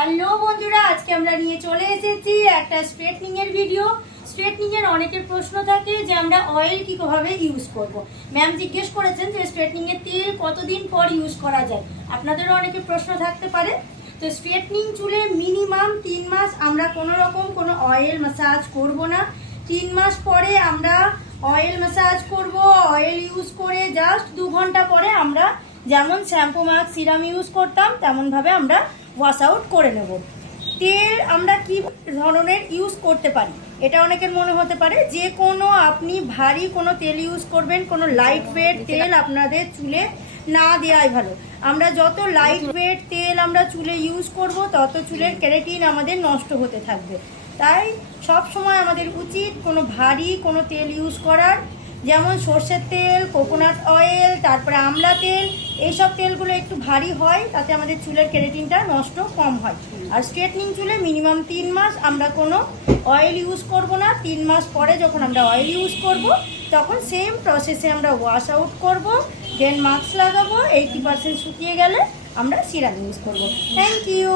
Hello বন্ধুরা, আজকে আমরা নিয়ে চলে এসেছি একটা স্ট্রেটনিং এর ভিডিও। স্ট্রেটনিং এর অনেকের প্রশ্ন থাকে যে আমরা অয়েল কিভাবে ইউজ করব। ম্যাম জিজ্ঞেস করেছেন যে স্ট্রেটনিং এর তেল কতদিন পর ইউজ করা যায়, আপনাদেরও অনেকের প্রশ্ন থাকতে পারে। তো স্ট্রেটনিং চুলে মিনিমাম 3 মাস আমরা কোনো রকম কোনো অয়েল ম্যাসাজ করব না। 3 মাস পরে আমরা অয়েল ম্যাসাজ করব। অয়েল ইউজ করে জাস্ট 2 ঘন্টা পরে আমরা যেমন শ্যাম্পু মাস্ক সিরাম ইউজ করতাম তেমনভাবে আমরা ওয়াশ আউট করে নেব। তেল আমরা কি ধরনের ইউজ করতে পারি, এটা অনেকের মনে হতে পারে যে কোনো আপনি ভারী কোনো তেল ইউজ করবেন, কোনো লাইট ওয়েট তেল আপনাদের চুলে না দেওয়াই ভালো। আমরা যত লাইট ওয়েট তেল আমরা চুলে ইউজ করব তত চুলের কেরাটিন আমাদের নষ্ট হতে থাকবে। তাই সব সময় আমাদের উচিত কোনো ভারী কোনো তেল ইউজ করার, যেমন সর্ষের তেল, কোকোনাট অয়েল, তারপরে আমলা তেল। এইসব তেলগুলো একটু ভারী হয়, তাতে আমাদের চুলের কেরাটিনটা নষ্ট কম হয়। আর স্ট্রেটনিং চুলে মিনিমাম 3 মাস আমরা কোনো অয়েল ইউজ করব না। 3 মাস পরে যখন আমরা অয়েল ইউজ করব তখন সেম প্রসেসে আমরা ওয়াশ আউট করব, দেন মাস্ক লাগাবো। 80% শুকিয়ে গেলে আমরা সিরাম ইউজ করব। Thank you.